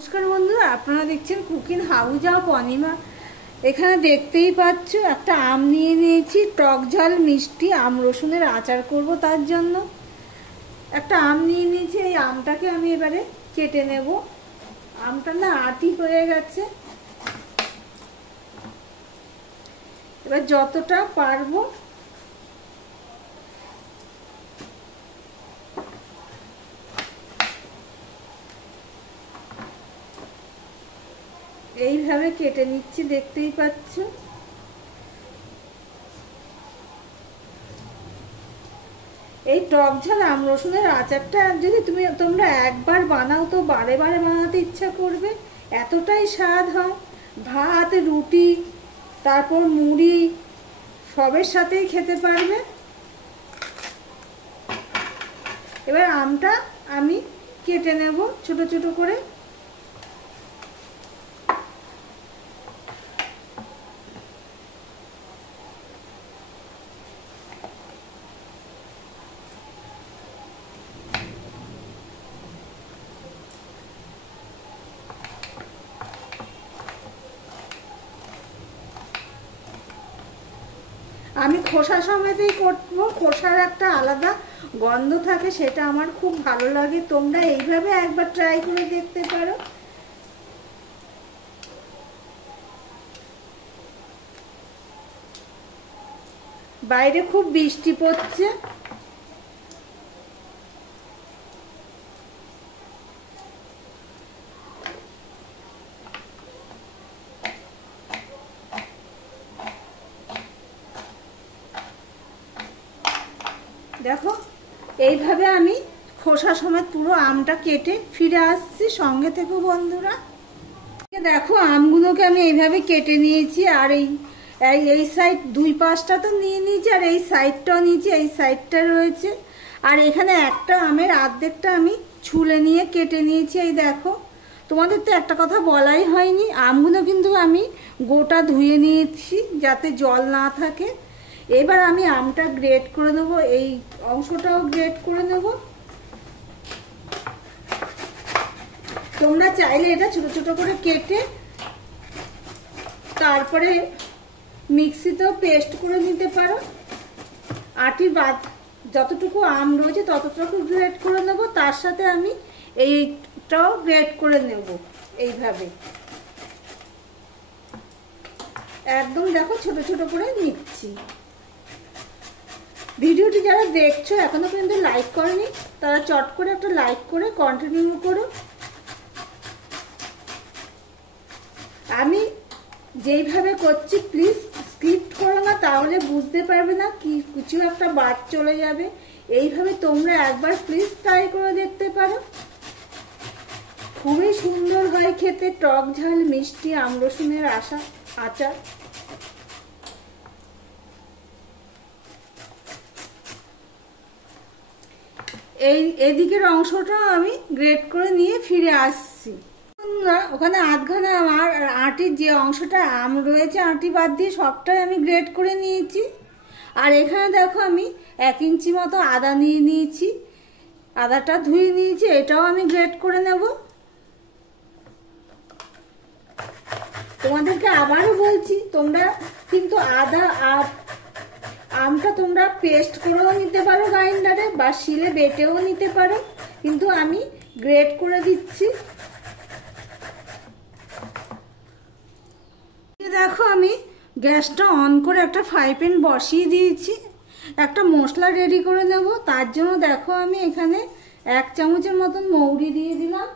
নমস্কার বন্ধুরা, আপনারা দেখছেন কুকিং হাউস অফ অনিমা। এখানে দেখতেই পাচ্ছ একটা আম নিয়ে নিয়েছি, টক ঝাল মিষ্টি আম রসুনের আচার করব। তার জন্য একটা আম নিয়ে নিয়েছি। এই আমটাকে আমি এবারে কেটে নেব। আমটা না আটি হয়ে গেছে। এবার যতটা পারবো এইভাবে কেটে নিচ্ছি, দেখতেই পাচ্ছ। এই টক ঝাল আম রসুনের আচারটা যদি তোমরা একবার বানাও তো বারে বারে বানাতে ইচ্ছা করবে, এতটাই স্বাদ হয়। ভাত, রুটি, তারপর মুড়ি সবের সাথেই খেতে পারবে। এবার আমটা আমি কেটে নেব ছোট ছোট করে। আমি খোসা সমেতই করব, খোসার একটা আলাদা গন্ধ থাকে, সেটা আমার খুব ভালো লাগে। তোমরা এইভাবে একবার ট্রাই করে দেখতে পারো। বাইরে খুব বৃষ্টি পড়ছে। দেখো, এইভাবে আমি খোসা সমেত পুরো আমটা কেটে ফিরে আসছি। সঙ্গে থেকো বন্ধুরা। দেখো, আমগুলোকে আমি এইভাবে কেটে নিয়েছি। আর এই সাইড দুই পাশটা তো নিয়ে নিয়েছি, আর এই সাইডটাও নিয়েছি, এই সাইডটা রয়েছে। আর এখানে একটা আমের অর্ধেকটা আমি ছুলে নিয়ে কেটে নিয়েছি। এই দেখো, তোমাদের তো একটা কথা বলাই হয়নি, আমগুলো কিন্তু আমি গোটা ধুয়ে নিয়েছি যাতে জল না থাকে। এবার আমি আমটা গ্রেট করে নেবো, এই অংশটাও গ্রেট করে নেব। তোমরা চাইলে এটা ছোট ছোট করে কেটে তারপরে মিক্সিতেও পেস্ট করে নিতে পারো। আটির বাদ যতটুকু আম রয়েছে ততটুকু গ্রেট করে নেব, তার সাথে আমি এইটাও গ্রেট করে নেব। এইভাবে একদম দেখো ছোট ছোট করে নিচ্ছি। ভিডিওটি যারা দেখছো এখনো পর্যন্ত লাইক করনি, তারা চট করে একটা লাইক করে কন্টিনিউ করো। আমি যেইভাবে করছি প্লিজ স্কিপ করো না, তাহলে বুঝতে পারবে না, কিছু একটা বাদ চলে যাবে। এইভাবে তোমরা একবার প্লিজ ট্রাই করে দেখতে পারো। খুবই সুন্দর হয় খেতে টক ঝাল মিষ্টি আম রসুনের আচার। এদিকের অংশটা আমি গ্রেট করে নিয়ে ফিরে আসছি। ওখানে আধখানা আমার আটির যে অংশটা আম রয়েছে, আটি বাদ দিয়ে সবটাই আমি গ্রেট করে নিয়েছি। আর এখানে দেখো আমি 1 ইঞ্চি মতো আদা নিয়ে নিয়েছি, আদাটা ধুয়ে নিয়েছি, এটাও আমি গ্রেট করে নেব। তোমাদেরকে আবারও বলছি, তোমরা কিন্তু আদা আর আমটা তোমরা পেস্ট করেও নিতে পারো গ্রাইন্ডারে, বা শিলে বেটেও নিতে পারো, কিন্তু আমি গ্রেট করে দিচ্ছি। দেখো, আমি গ্যাসটা অন করে একটা ফ্রাই প্যান বসিয়ে দিয়েছি। একটা মশলা রেডি করে নেব। তার জন্য দেখো আমি এখানে 1 চামচের মতন মৌরি দিয়ে দিলাম।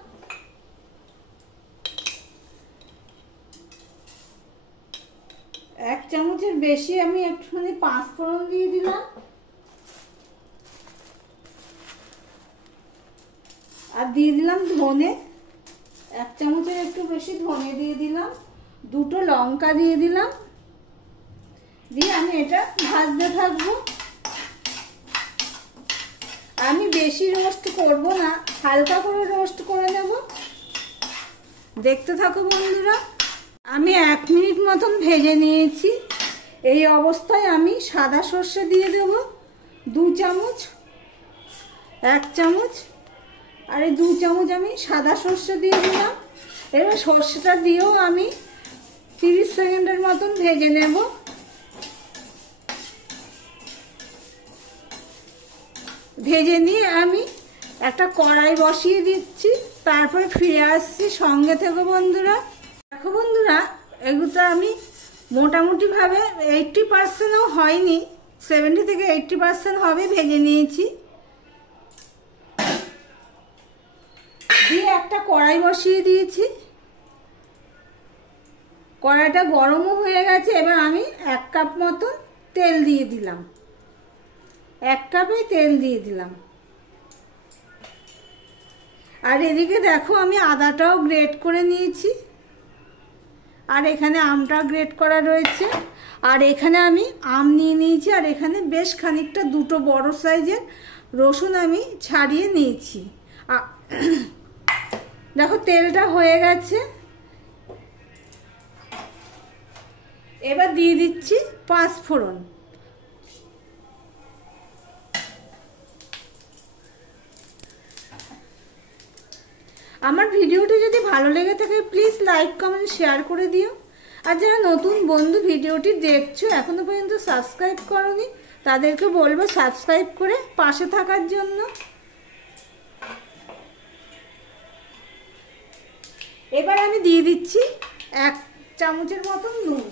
এক চামচের বেশি আমি একটুখানি 5 ফোড়ন দিয়ে দিলাম। আর দিয়ে দিলাম ধনে, 1 চামচের একটু বেশি ধনে দিয়ে দিলাম। 2টো লঙ্কা দিয়ে দিলাম। দিয়ে আমি এটা ভাজতে থাকবো। আমি বেশি রোস্ট করব না, হালকা করে রোস্ট করে নেব। দেখতে থাকো বন্ধুরা। আমি 1 মিনিট মতন ভেজে নিয়েছি। এই অবস্থায় আমি সাদা সর্ষে দিয়ে দেব 2 চামচ, 1 চামচ, আর এই 2 চামচ আমি সাদা সর্ষে দিয়ে দিলাম। এবার সর্ষেটা দিয়েও আমি 30 সেকেন্ডের মতন ভেজে নেব। ভেজে নিয়ে আমি একটা কড়াই বসিয়ে দিচ্ছি, তারপরে ফিরে আসছি, সঙ্গে থেকো বন্ধুরা। দেখো বন্ধুরা, এগুলো আমি মোটামুটি ভাবে 80%ও হয়নি, 70 থেকে 80% হবে ভেজে নিয়েছি। দিয়ে একটা কড়াই বসিয়ে দিয়েছি, কড়াইটা গরমও হয়ে গেছে। এবার আমি 1 কাপ মতো তেল দিয়ে দিলাম, 1 কাপে তেল দিয়ে দিলাম। আর এদিকে দেখো আমি আদাটাও গ্রেট করে নিয়েছি, আর এখানে আমটা গ্রেট করা রয়েছে। আর এখানে আমি আম নিয়ে নিয়েছি, আর এখানে বেশ খানিকটা 2টো বড় সাইজের রসুন আমি ছাড়িয়ে নিয়েছি। দেখো তেলটা হয়ে গেছে, এবার দিয়ে দিচ্ছি 5 ফোড়ন। আমার ভিডিওটি যদি ভালো লেগে থাকে প্লিজ লাইক কমেন্ট শেয়ার করে দিও। আর যারা নতুন বন্ধু ভিডিওটি দেখছো এখনো পর্যন্ত সাবস্ক্রাইব করোনি, তাদেরকে বলবো সাবস্ক্রাইব করে পাশে থাকার জন্য। এবার আমি দিয়ে দিচ্ছি 1 চামচের মতন নুন।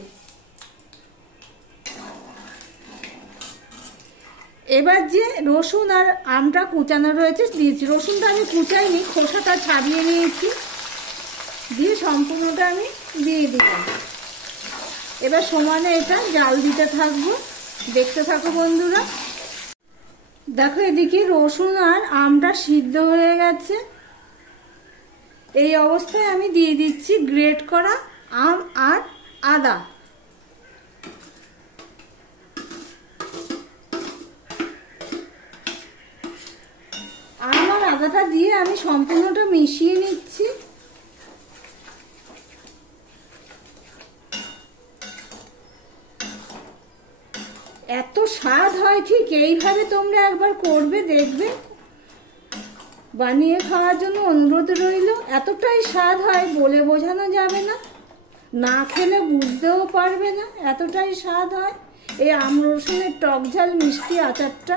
এবার যে রসুন আর আমটা কুচানো রয়েছে দিয়েছি, রসুনটা আমি কুচাইনি, খোসাটা ছাড়িয়ে নিয়েছি, দিয়ে সম্পূর্ণটা আমি দিয়ে দিলাম। এবার সমানে এটা জাল দিতে থাকবো, দেখতে থাকো বন্ধুরা। দেখো এদিকে রসুন আর আমটা সিদ্ধ হয়ে গেছে। এই অবস্থায় আমি দিয়ে দিচ্ছি গ্রেট করা আম আর আদা। আম আর আদাটা দিয়ে আমি সম্পূর্ণটা মিশিয়ে নিচ্ছি। এত স্বাদ হয়, ঠিক এইভাবে তোমরা একবার করবে, দেখবে। বানিয়ে খাওয়ার জন্য অনুরোধ রইল। এতটাই স্বাদ হয় বলে বোঝানো যাবে না, না খেলে বুঝতেও পারবে না, এতটাই স্বাদ হয় এই আম রসুনের টক ঝাল মিষ্টি আচারটা।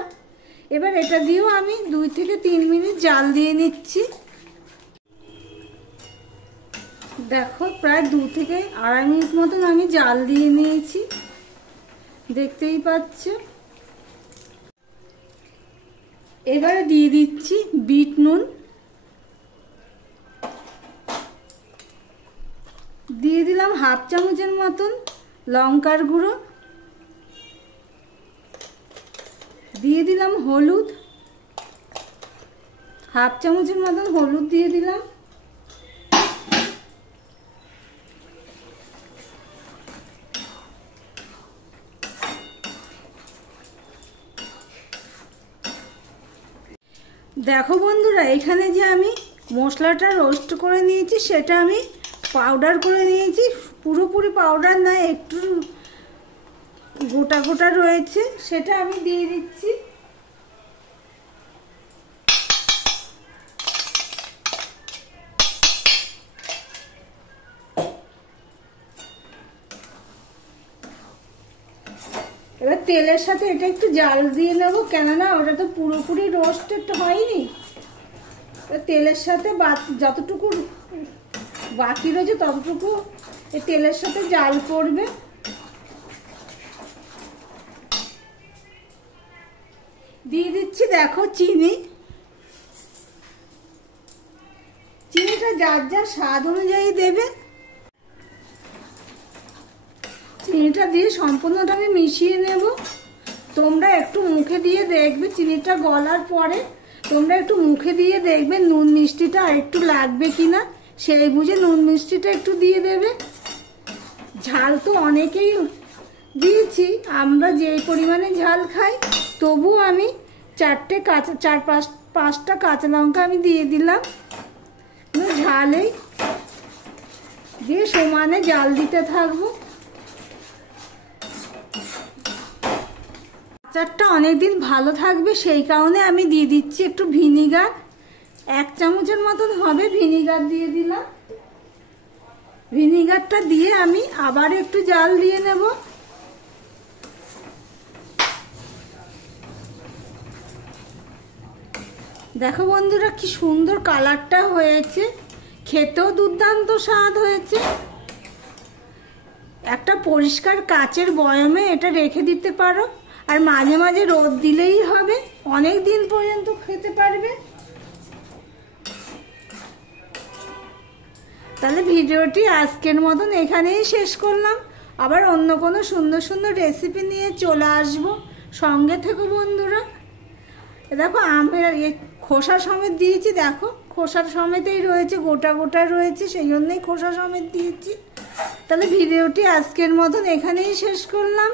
এবার এটা দিয়েও আমি 2 থেকে 3 মিনিট জাল দিয়ে নিচ্ছি। দেখো প্রায় 2 থেকে 2.5 মিনিট মতন আমি জাল দিয়ে নিয়েছি, দেখতেই পাচ্ছ। এবারে দিয়ে দিচ্ছি বিট নুন, দিয়ে দিলাম 1/2 চামচের মতন লঙ্কার গুঁড়ো, দিয়ে দিলাম হলুদ, 1/2 চামচের মতন হলুদ দিয়ে দিলাম। দেখো বন্ধুরা, এখানে যে আমি মশলাটা রোস্ট করে নিয়েছি সেটা আমি পাউডার করে নিয়েছি, পুরোপুরি পাউডার না, একটু গোটা গোটা রয়েছে, সেটা আমি দিয়ে দিচ্ছি। এবার তেলের সাথে এটা একটু জাল দিয়ে নেবো, কেননা ওটা তো পুরোপুরি রোস্টেড হয়নি। তেলের সাথে যতটুকু বাকি রয়েছে ততটুকু এই তেলের সাথে জাল করবে। দিয়ে দিচ্ছি দেখো চিনি, চিনিটা যার যার স্বাদ অনুযায়ী দেবে। চিনিটা দিয়ে সম্পূর্ণটা আমি মিশিয়ে নেব। তোমরা একটু মুখে দিয়ে দেখবে, চিনিটা গলার পরে তোমরা একটু মুখে দিয়ে দেখবে নুন মিষ্টিটা আর একটু লাগবে কিনা, সেই বুঝে নুন মিষ্টিটা একটু দিয়ে দেবে। ঝাল তো অনেকেই দিয়েছি, আমরা যেই পরিমাণে ঝাল খাই, তবু আমি 4-5টা কাঁচা লঙ্কা আমি দিয়ে দিলাম। ঝালেই দিয়ে সমানে জাল দিতে থাকবো। আচারটা অনেকদিন ভালো থাকবে, সেই কারণে আমি দিয়ে দিচ্ছি একটু ভিনিগার, 1 চামচের মতন হবে ভিনিগার দিয়ে দিলাম। ভিনিগারটা দিয়ে আমি আবার একটু জাল দিয়ে নেব। দেখো বন্ধুরা কি সুন্দর কালারটা হয়েছে, খেতেও দুর্দান্ত স্বাদ হয়েছে। একটা পরিষ্কার কাচের বয়মে এটা রেখে দিতে পারো, আর মাঝে মাঝে রোদ দিলেই হবে, অনেক দিন পর্যন্ত খেতে পারবে। তাহলে ভিডিওটি আজকের মতন এখানেই শেষ করলাম। আবার অন্য কোনো সুন্দর সুন্দর রেসিপি নিয়ে চলে আসবো, সঙ্গে থেকো বন্ধুরা। দেখো আমের খোসা সমেত দিয়েছি, দেখো খোসার সমেতই রয়েছে, গোটা গোটা রয়েছে, সেই জন্যই খোসা সমেত দিয়েছি। তাহলে ভিডিওটি আজকের মতন এখানেই শেষ করলাম।